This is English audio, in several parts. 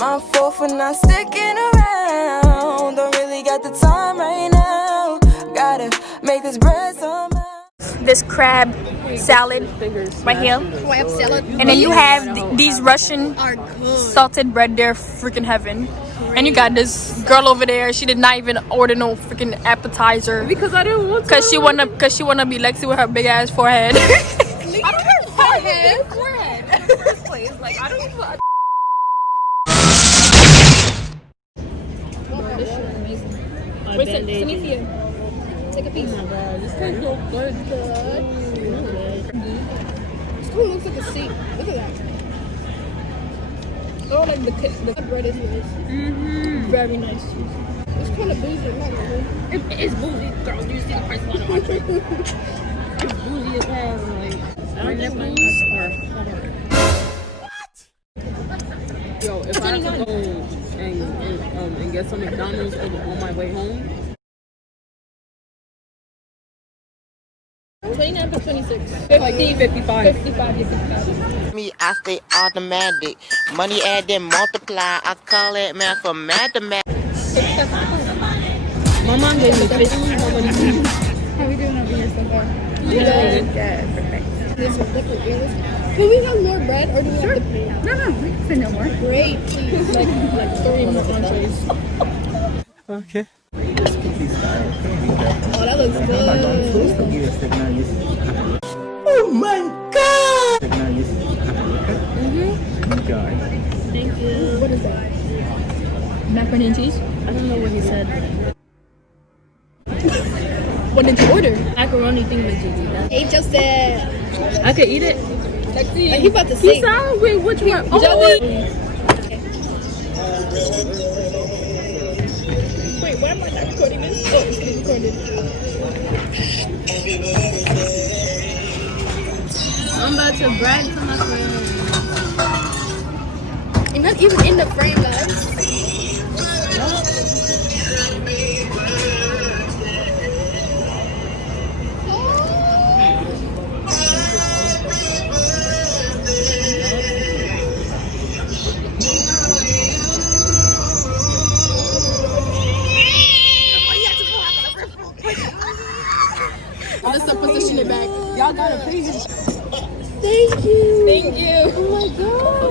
My fault for not sticking around. Don't really got the time right now. Gotta make this bread somehow. This crab salad right here. Crab salad. And then you have these Russian salted bread. They're freaking heaven. And you got this girl over there. She did not even order no freaking appetizer Because I didn't want to. cause she wanna be Lexie with her big ass forehead. I don't have forehead in the first place. Like I don't even. Wait, Cynithia, take a piece. Oh my god, this tastes so good. This one looks like a seat. Look at that. Oh, like the bread is nice. Very nice. It's kind of bougie, not really. It is bougie, girl. You see the price on my drink. It's bougie as hell. Like I don't think booze. Yo, if I had to go and get some McDonald's on my way home. 29 to 26. 50, 55. 55 to 55. Me, I stay automatic. Money add then multiply. I call it mathematics. My mom gave me 50. How we doing over here so far? Yeah. Perfect. This is different. Can we have more bread or do we have to pay? No, we can send no more. Great, please. like 3 more entrees. Okay. Oh, that looks good. Oh my god! Thank you. What is that? Macaroni and cheese. I don't know what he said. What did you order? Macaroni thing that you eat. Hey, Joseph. I could eat it. Lexie. He about to say. He sound wait, which one? Oh, wait, why am I not recording this? Oh, it's being recorded. I'm about to brag to my friends. You're not even in the frame, guys. Let's position it back. Y'all gotta pay him. Thank you. Thank you. Oh my god.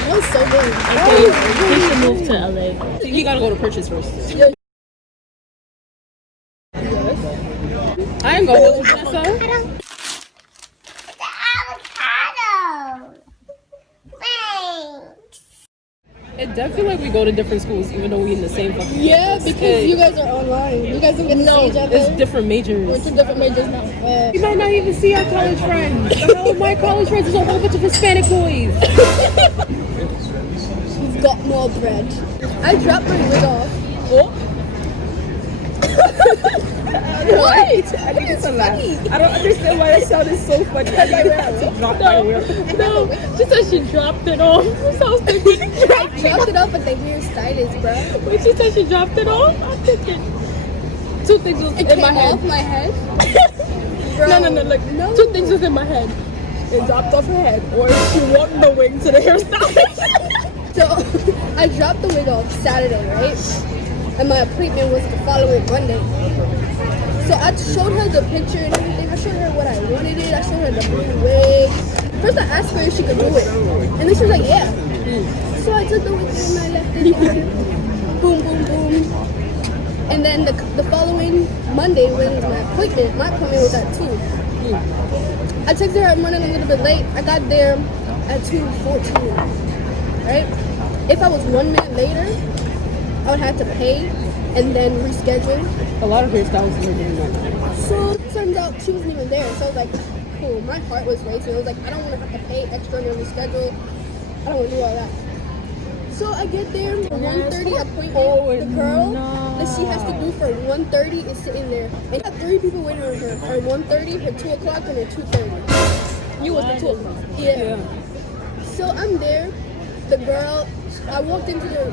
That was so good. Okay, we should move to LA. You gotta go to purchase first. Yes. I ain't gonna hold you, Vanessa. It does feel like we go to different schools even though we in the same fucking campus. Because you guys are online. You guys don't get to see each other. It's different majors. We're 2 different majors now. You might not even see our college friends. The hell, my college friends is a whole bunch of Hispanic boys. We've got more bread. I dropped my wig off. Oh. What? I think it's funny. I don't understand why that sounded so funny. I dropped my wig. No, she said she dropped it off. So stupid. I dropped it off at the hairstylist, bro. When she said she dropped it off, I'm thinking 2 things was in my head. It came off my head? Bro. No. Like, 2 things was in my head. It dropped off her head, or she walked the wig to the hairstylist. So I dropped the wig off Saturday, right? And my appointment was the following Monday. So I showed her the picture and everything. I showed her what I wanted it. I showed her the blue wig. First I asked her if she could do it. And then she was like, yeah. So I took the wig and I left it there. Boom, boom, boom. And then the following Monday when my appointment was at 2. I texted her I'm running a little bit late. I got there at 2:14. Right? If I was 1 minute later, I would have to pay and then reschedule. A lot of hairstylists are doing that. So it turns out she wasn't even there. So I was like, cool. My heart was racing. I was like, I don't want to have to pay extra and reschedule. I don't want to do all that. So I get there, 1:30 appointment. The girl that she has to do for 1:30 is sitting there. And got 3 people waiting on her. Her 1:30, her 2 o'clock, and her 2:30. You was the 2 o'clock. Yeah. So I'm there. The girl, I walked into the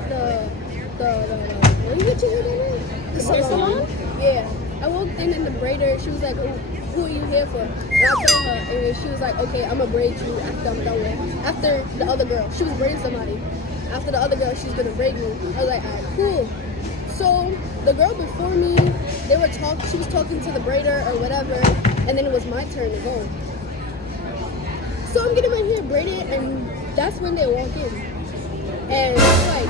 what do you get your hair done? The salon? Yeah. I walked in and the braider, she was like, oh, who are you here for? And I told her, and she was like, okay, I'm gonna braid you after I'm done with. After the other girl, she was braiding somebody. After the other girl, she's gonna braid me. I was like, alright, cool. So the girl before me, she was talking to the braider or whatever, and then it was my turn to go. So I'm getting my hair braided, and that's when they walk in. And it's like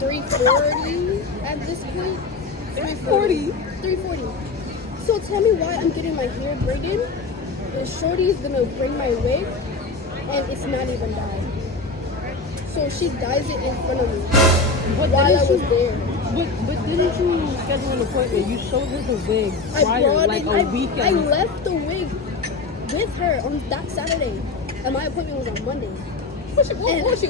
3:40 at this point. 3:40. So tell me why I'm getting my hair braided. And Shorty's gonna bring my wig, and it's not even dyed. So she dyes it in front of me while I was there. But didn't you schedule an appointment? You showed her the wig prior, like a weekend. I left the wig with her on that Saturday, and my appointment was on Monday. What was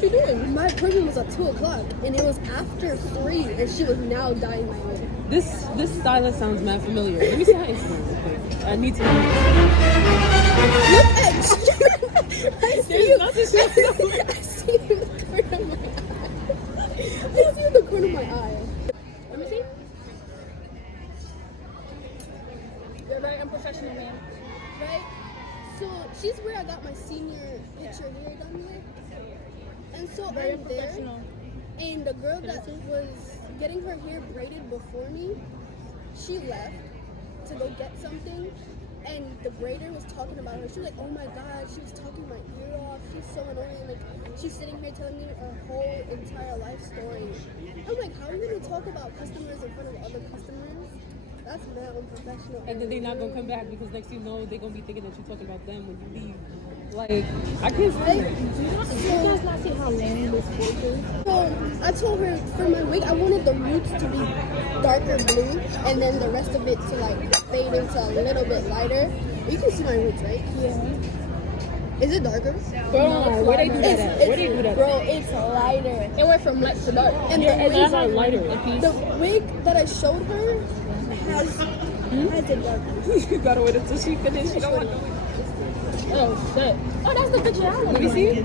she doing? My appointment was at 2 o'clock, and it was after 3, and she was now dyeing my hair. This stylist sounds mad familiar. Let me see her Instagram real quick. I need to know. Look at you! I see you. I see you in the corner of my eye. I see you in the corner of my eye. Let me see. You're a very unprofessional, man. Right? So she's where I got my senior picture hair done with. And so Very I'm there. unprofessional. And the girl that was getting her hair braided before me, she left to go get something. And the braider was talking about her. She was like, oh my God, she was talking my ear off. She's so annoying. Like, she's sitting here telling me her whole entire life story. I'm like, how are you going to talk about customers in front of other customers? That's mad unprofessional. And then they're not gonna come back because next thing you know, they're gonna be thinking that you're talking about them when you leave. Like, I can't say that. You guys not see how long this wig is? So I told her for my wig, I wanted the roots to be darker blue, and then the rest of it to like fade into a little bit lighter. You can see my roots, right? Yeah. Is it darker? Bro, where they do that at? Where they do that? Bro, it's lighter. It went from light to dark. And Your the edges wig, are lighter. the wig that I showed her has it darker. You gotta wait until she finishes. Oh shit. Oh, that's the picture I want. Let me see.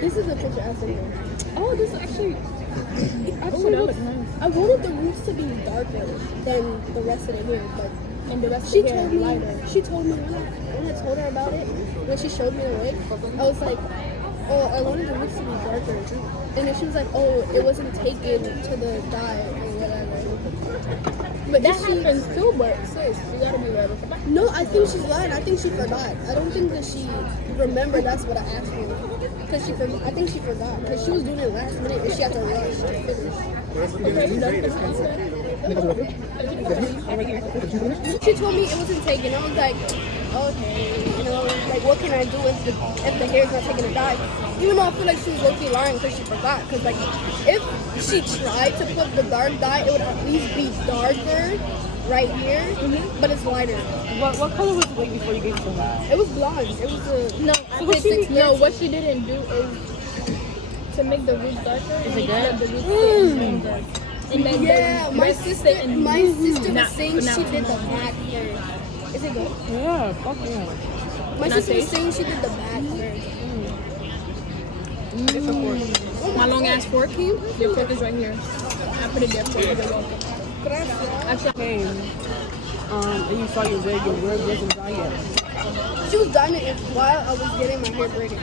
This is the picture I sent her. Oh, this actually looks nice. I wanted the roots to be darker than the rest of the hair, but And the rest she of the hair told is me. lighter. She told me when I told her about it, when she showed me the wig, I was like, oh, I wanted the roots to be darker, and then she was like, oh, it wasn't taken to the dye or whatever. But That happens too, but sis, you gotta be ready for that. No, I think she's lying. I think she forgot. I don't think that she remembered that's what I asked her. Because she forgot. I think she forgot. Because she was doing it last minute and she had to rush to finish. She told me it wasn't taken. I was like, okay, you know, like what can I do if the hair's not taking a dye? Even though I feel like she was low-key lying because she forgot. Because like, if she tried to put the dark dye, it would at least be darker right here, but it's lighter. What color was the wig before you gave it to her? It was blonde. It was a No, what she didn't do is to make the roots darker. Is it good? The roots and then yeah. My sister was saying now. she did the back first. Is it good? Yeah, fuck yeah. My sister was saying she did the back first. My long ass fork. Your fork is right here. I put it there for you. Could I have Actually, Came, and you saw your wig wasn't done yet. She was dyeing it while I was getting my hair braided.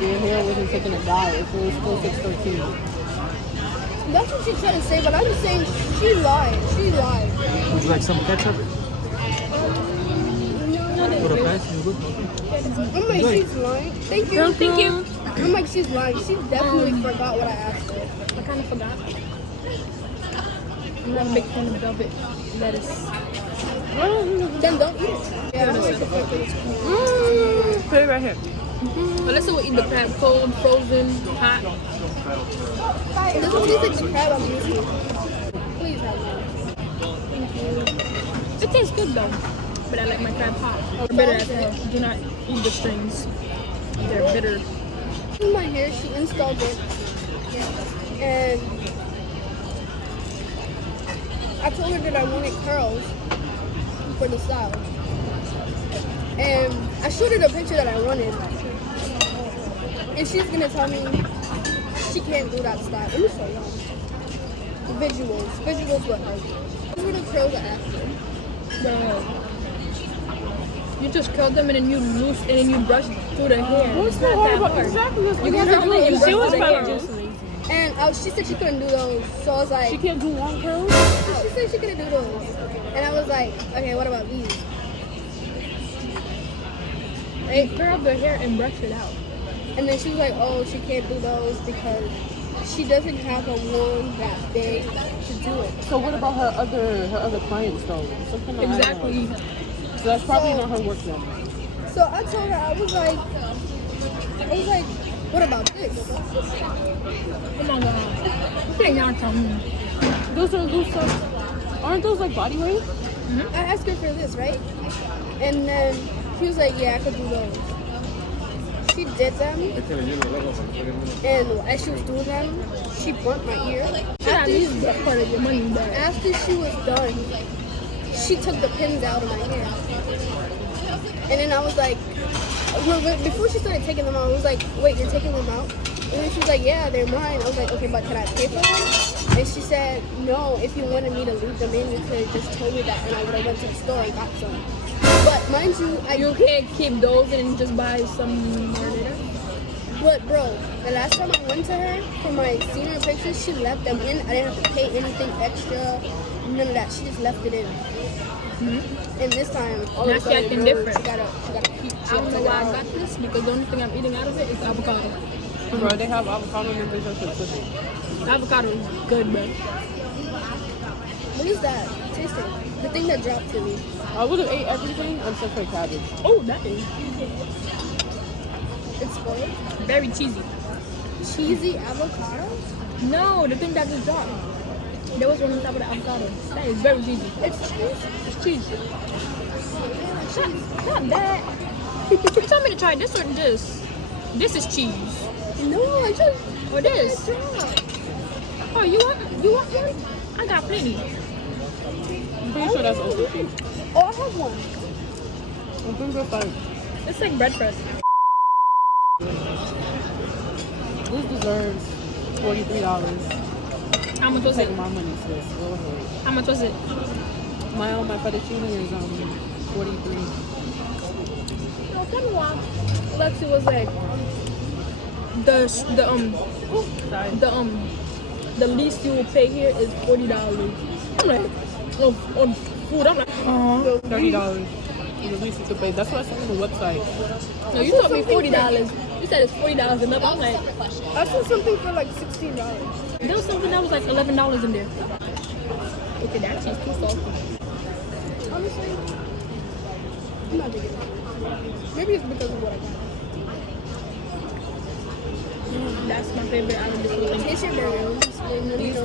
Your hair wasn't taking a dye. It was still 613. That's what she tried to say, but I'm saying she lied. She lied. Would you like some ketchup? For the fries? You good? I'm like, she's lying. Thank you. thank you. I'm like, she's lying. She definitely forgot what I asked her. I kind of forgot. I'm not a big fan of velvet lettuce. Then don't eat it. Yeah, I don't like the fact that it's cold. Put it right here. But let's say we'll eat the crab cold, frozen, hot. It doesn't taste like the crab I'm used to. Please have one. Thank you. It tastes good though. But I like my crab hot. Or bitter as well. Do not eat the strings. They're bitter. In my hair, she installed it. And I told her that I wanted curls for the style. And I showed her the picture that I wanted. And she's gonna tell me she can't do that style. Let me show you. visuals. Visuals were hard. Those were the curls I asked for. You just curl them and then you loose and then you brush through the hair. Well, It's not that hard. Exactly. You can curl it and She brush was through the hair. just and she said she couldn't do those. So I was like, She can't do long curls? she said she couldn't do those. And I was like, okay, what about these? They curl the hair and brush it out. And then she was like, oh, she can't do those because she doesn't have a wand that big to do it. So what about her other clients though? Something like Exactly. So that's probably not her work then. So I told her, I was like, what about this? Come on, God. You can't not tell me. Those are loose stuff. Aren't those like body weight? I asked her for this, right? And then she was like, yeah, I could do those. She did them, and as she was doing them, she burnt my ear. At least that part of your money back. After she was done, she took the pins out of my hair. And then I was like, before she started taking them out, I was like, wait, you're taking them out? And then she was like, yeah, they're mine. I was like, okay, but can I pay for them? And she said, no, if you wanted me to leave them in, you could have just told me that, and I would have went to the store and got some. But mind you, You can't keep those and just buy some more later. But bro, the last time I went to her for my senior pictures, she left them in. I didn't have to pay anything extra, none of that. She just left it in. And this time, all Now of a she sudden, acting no, different. She gotta keep. I don't know why I got this because the only thing I'm eating out of it is avocado. Bro, they have avocado and they just cooking. Avocado is good, bro. What is that? Taste it. The thing that dropped to me. I would have ate everything except for cabbage. Oh, that is It's spoiled. very cheesy. Cheesy avocado. No, the thing that just dropped. There was one on top of the avocado. That is very cheesy. It's cheese. It's cheese. Not that. You told me to try this or this? This is cheese. No, I just. Or this? Dropped. Oh, you want one? I got plenty. I'm pretty sure that's also cheese. Oh, I have one. I think that's like, It's like bread crust. this deserves $43. How much was it? Take my money, sis. Go ahead. How much was it? My fettuccine is 43. No, tell me why. Lexie was like the least you will pay here is $40. I'm like, on food. I'm like, $30 is the least you could pay. That's what I saw on the website. no, you told me $40. You said it's $40 and up. I'm like, I saw something for like $16. there was something that was like $11 in there. Okay, that cheese too salty. Honestly, I'm not digging it. Maybe it's because of what I got. That's my favorite out of this whole thing. Taste your burger. These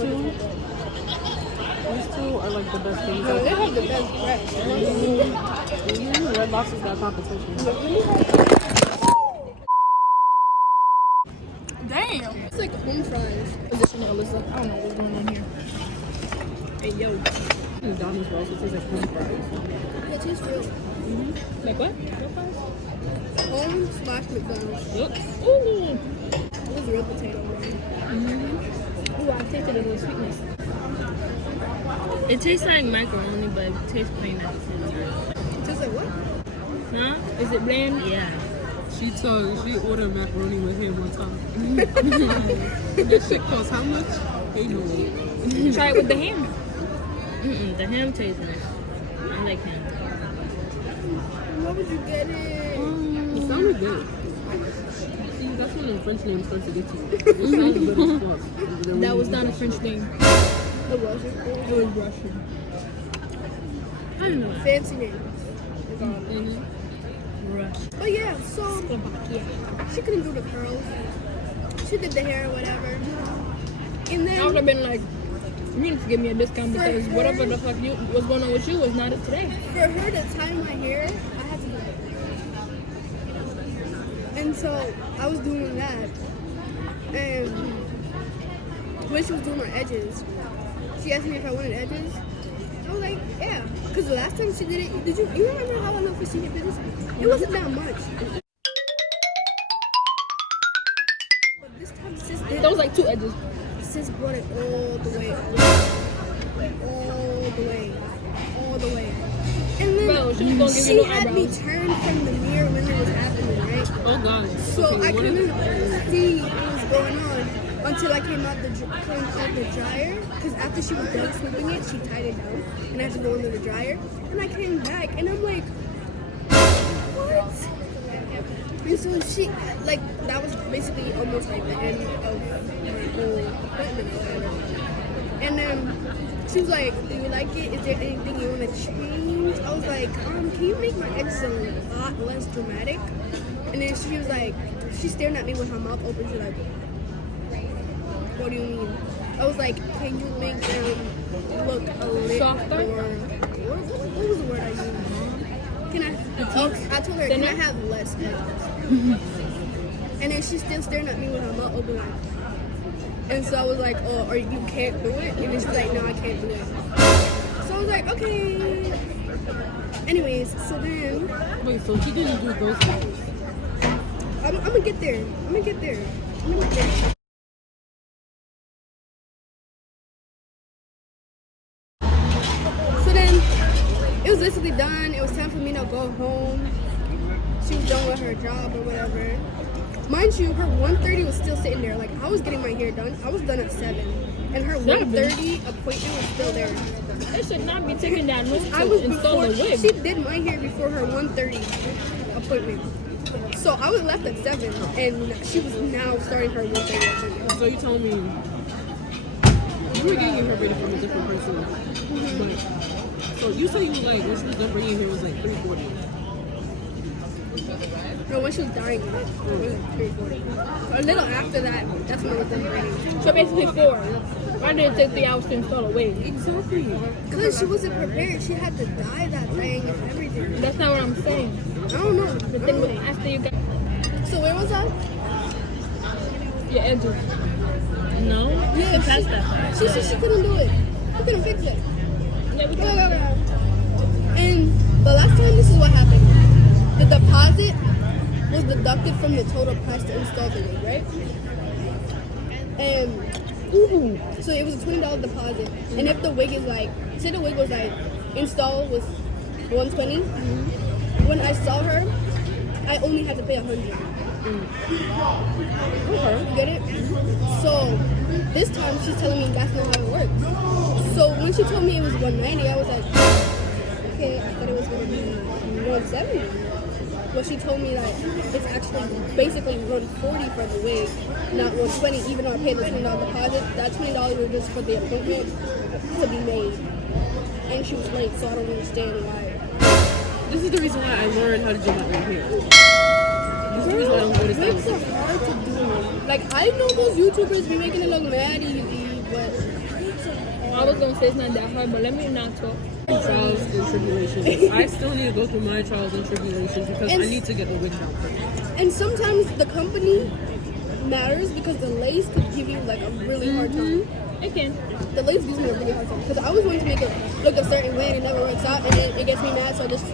two are like the best things. No, they have the best bread. Red Lobster's got competition. Damn. It's like home fries. Position it, Alyssa. I don't know what's going on here. Hey, yo. McDonald's rolls, it tastes like home fries. It tastes real. Like what? Home / McDonald's. Look. Ooh. It was real potato. Ooh, I tasted a little sweetness. It tastes like macaroni, but it tastes plain at the same time. It tastes like what? Huh? Is it bland? Yeah. She ordered macaroni with him one time. This shit costs how much? Ain't no way. Try it with the ham. The ham tastes nice. I like ham. Why would you get it? It sounded good. See, that's when the French name starts to get to you. It sounds good as fuck. That was not a French name. It wasn't. It was Russian. I don't know. Fancy name. Rush. But yeah, so she couldn't do the curls. She did the hair or whatever. And I would have then been like, you need to give me a discount because whatever the fuck was going on with you was not it today. for her to tie my hair, I had to do it. And so I was doing that. And when she was doing my edges, she asked me if I wanted edges. I was like, yeah. Because the last time she did it, you remember how I looked for senior business? It wasn't that much. But this time sis did That was like 2 edges. sis brought it all the way. All the way. And then Bro, she was gonna give she you no had me eyebrows. turn from the mirror when it was happening, right? Oh God. So Okay, I what couldn't if- see what was going on until I came out the dryer. Because after she was done sweeping it, she tied it down, and I had to go under the dryer. And I came back, and I'm like, what? And so she, like, that was basically almost like the end of my whole appointment or whatever. And then she was like, do you like it? Is there anything you want to change? I was like, can you make my exit a lot less dramatic? And then she was like, she's staring at me with her mouth open. She's like, what do you mean? I was like, can you make them look a little Softer? more, what was the word I used? Can I told her, can I have less edges? And then she's still staring at me with her mouth open like, and so I was like, oh, or you can't do it? And then she's like, no, I can't do it. So I was like, okay. Anyways, so then Wait, so he didn't do those things? I'm gonna get there. So then it was basically done. It was time for me to go home. She was done with her job or whatever. Mind you, her 1:30 was still sitting there. Like, I was getting my hair done. I was done at 7. And her 1:30 appointment was still there. They should not be taking that long I to was install before, a wig. she did my hair before her 1:30 appointment. So I was left at 7, and she was now starting her 1:30 appointment. So you told me you were getting your hair ready from a different person. But, so you said you were like, when she was done bringing your hair, it was like 3:40. No, when she was dying, it was like 3:40. A little after that, that's when I was done braiding. So basically 4. Why did it take 3 hours to install a wig? Exactly. Because she wasn't prepared. She had to dye that thing and everything. That's not what I'm saying. I don't know. The thing was after you got So where was I? your edges. No? Yeah, She passed that. She said she couldn't do it. She couldn't fix it. Yeah, we can. And the last time, this is what happened. The deposit was deducted from the total price to install the wig, right? And so it was a $20 deposit. And if the wig is like, say the wig was like, install was $120. When I saw her, I only had to pay $100. Okay, you get it? So this time she's telling me that's not how it works. So when she told me it was $190, I was like, okay, I thought it was gonna be $170. But she told me that it's actually basically $140 for the wig, not $120. Even though I paid the $20 deposit, that $20 was just for the appointment to be made. And she was late, so I don't understand why. This is the reason why I learned how to do my own hair. This is the reason why I don't go to Wigs stylists. are hard to do. Like, I know those YouTubers be making it look mad easy, but I was gonna say it's not that hard, but let me not talk. Trials and tribulations. I still need to go through my trials and tribulations because And I need to get the wig down first. and sometimes the company matters because the lace could give you like a really hard time. I can. The lace gives me a really hard time because I was going to make it look a certain way and it never works out, and then it gets me mad, so I just.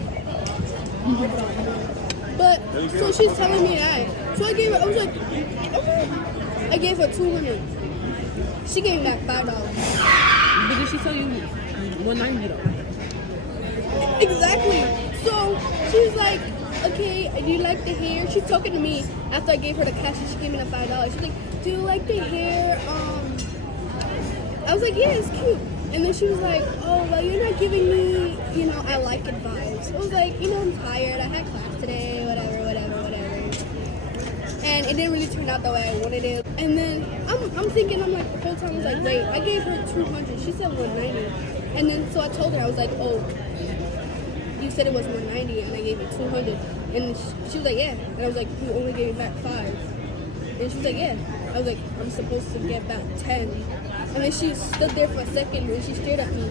But so she's telling me that, so I gave her. I was like, okay. I gave her $200. She gave me back $5. But did she tell you $190 though? Exactly. So she was like, okay, do you like the hair? She's talking to me after I gave her the cash and she gave me the $5. She's like, do you like the hair? I was like, yeah, it's cute. And then she was like, oh, well, you're not giving me, I like it vibes. I was like, I'm tired. I had class today, whatever. And it didn't really turn out the way I wanted it. And then I'm thinking, I'm like, the whole time I was like, wait, I gave her $200. She said $190. And then so I told her, I was like, oh, you said it was $190 and I gave you $200. And she was like, yeah. And I was like, you only gave me back $5. And she was like, yeah. I was like, I'm supposed to get back $10. And then she stood there for a second and she stared at me.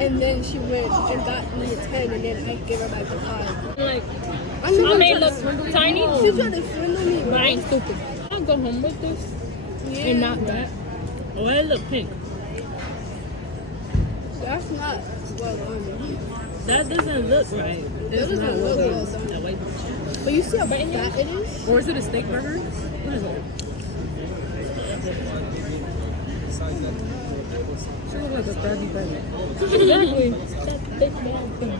And then she went and got me a $10 and then I gave her back the $5. Like, I knew I may she was look tiny, She tried to swindle me, but I ain't stupid. I'll go home with this and not that. Oh, I look pink. That's not well done. That doesn't look right. It's doesn't not look well well done. done. That white- But you see how fat it is? Or is it a steak burger? What is it? She look like a Krabby Patty. Exactly. That big bad thing.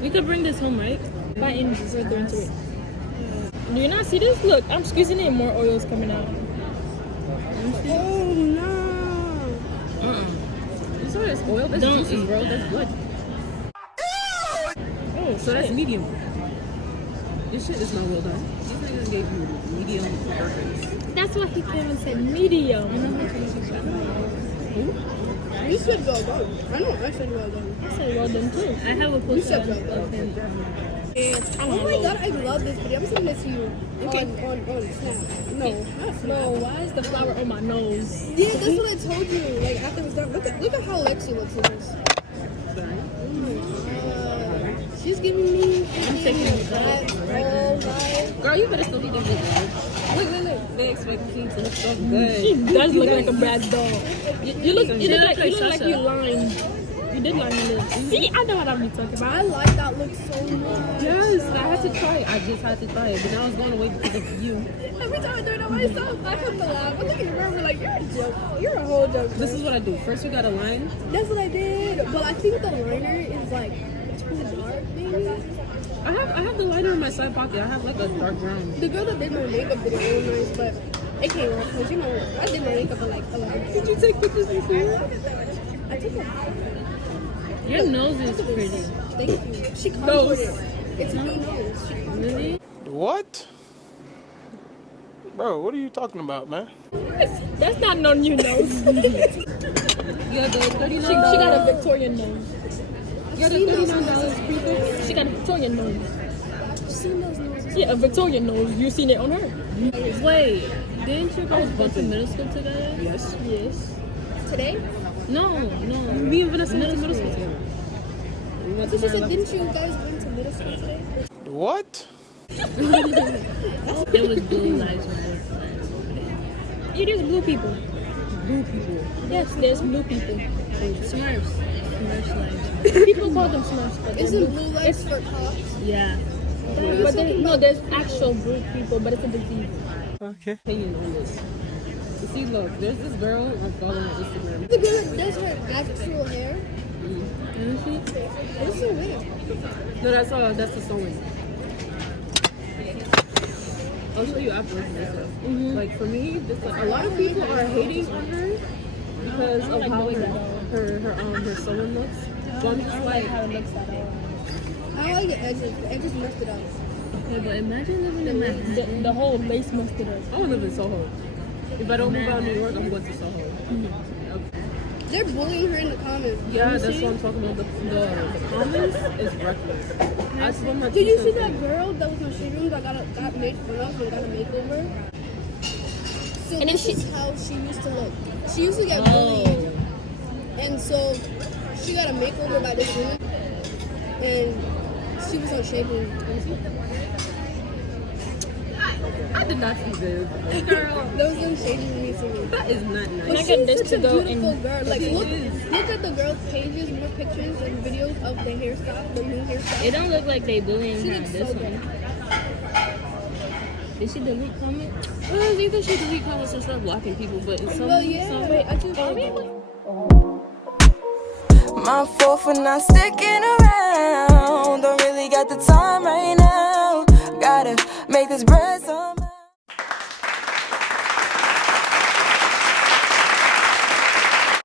We could bring this home, right? My end is right there into it. Do you not see this? Look, I'm squeezing it and more oil's coming out. Oh no! You saw this oil? That's Don't juices, eat bro. that. That's good. Oh, So that's medium. This shit is not well done. These niggas gave you medium burgers. that's what he came and said. Medium. You said well done. I know I said well done. I said well done too. I have a poster said of well him. Oh my god, I love this video. I'm sending this to you on Snap. No, not Snap. No, why is the flower on my nose? Yeah, that's what I told you. Like after it was done, look at how Lexie looks in this. She's giving me vibes all night. Girl, you better still be doing it. Look. They expect me to look so good. She does look like a bad doll. You look like you Sasha. lined. You did line your lips. See, I know what I'm talking about. I like that look so much. Yes, I had to try it. I just had to try it, but now I was going away because of you. Every time I do it on myself, I have to laugh. I look at the mirror like, you're a joke. You're a whole joke. This is what I do. First, you got a line. That's what I did. But I think the liner is like too dark, maybe. I have the liner in my side pocket. I have like a dark brown. The girl that did my makeup did it really nice, but it came off because you know I did my makeup at like 11. Did you take pictures before? I took a Your nose is pretty. Thank you. She contoured it. It's me nose. She Really? What? Bro, what are you talking about, man? That's not no new nose. Yeah, the $39. She got a Victorian nose. Yeah, the $39 prepaid. She got a Victorian nose. I've seen those noses. Yeah, a Victorian nose. You seen it on her? Wait, didn't you guys go to middle school together? Yes. Yes. Today? No. Me and Vanessa went to middle school together. We went So to she said, my didn't you guys went to middle school today? What? It was blue lives matter. It is blue people. blue people. Yes, there's blue people. Smurfs. Smurfs lives. People call them Smurfs, but they're Isn't blue lights for cops? Yeah. But no, there's actual blue people, but it's a disease. Okay. Opinion on this. You see, look, there's this girl I'm following on Instagram. The girl that does her actual hair. What's her hair? No, that's the sewing. I'll show you afterwards. Like for me, just like, a lot of people are hating on her because of how her sewing looks. So I'm just like, How it looks at all. I like the edges. The edges messed it up. Yeah, but imagine living in Manhattan. The whole lace messed it up. I want to live in Soho. If I don't move out of New York, I'm going to Soho. They're bullying her in the comments. Yeah, that's what I'm talking about. The comments is reckless. I swear my Did you two see cents that girl that was on Shade Room that got made fun of and got a makeover? So And then this is how she used to look. She used to get bullied. And so she got a makeover by this woman. And she was on Shade Room. I did not see this. Girl, That was on Shade Room recently. that is not nice. Can I She's get this such to a go beautiful in? girl. Like She look is. at the girl's pages, more pictures and videos of the hairstyle, the new hairstyle. It don't look like they bullying She her. looks This so one. good. Did she delete comment? Well, either she delete comments or start blocking people, but in some, Well, yeah. some Wait, I just My fault for not sticking around. Don't really got the time right now. Gotta make this bread some.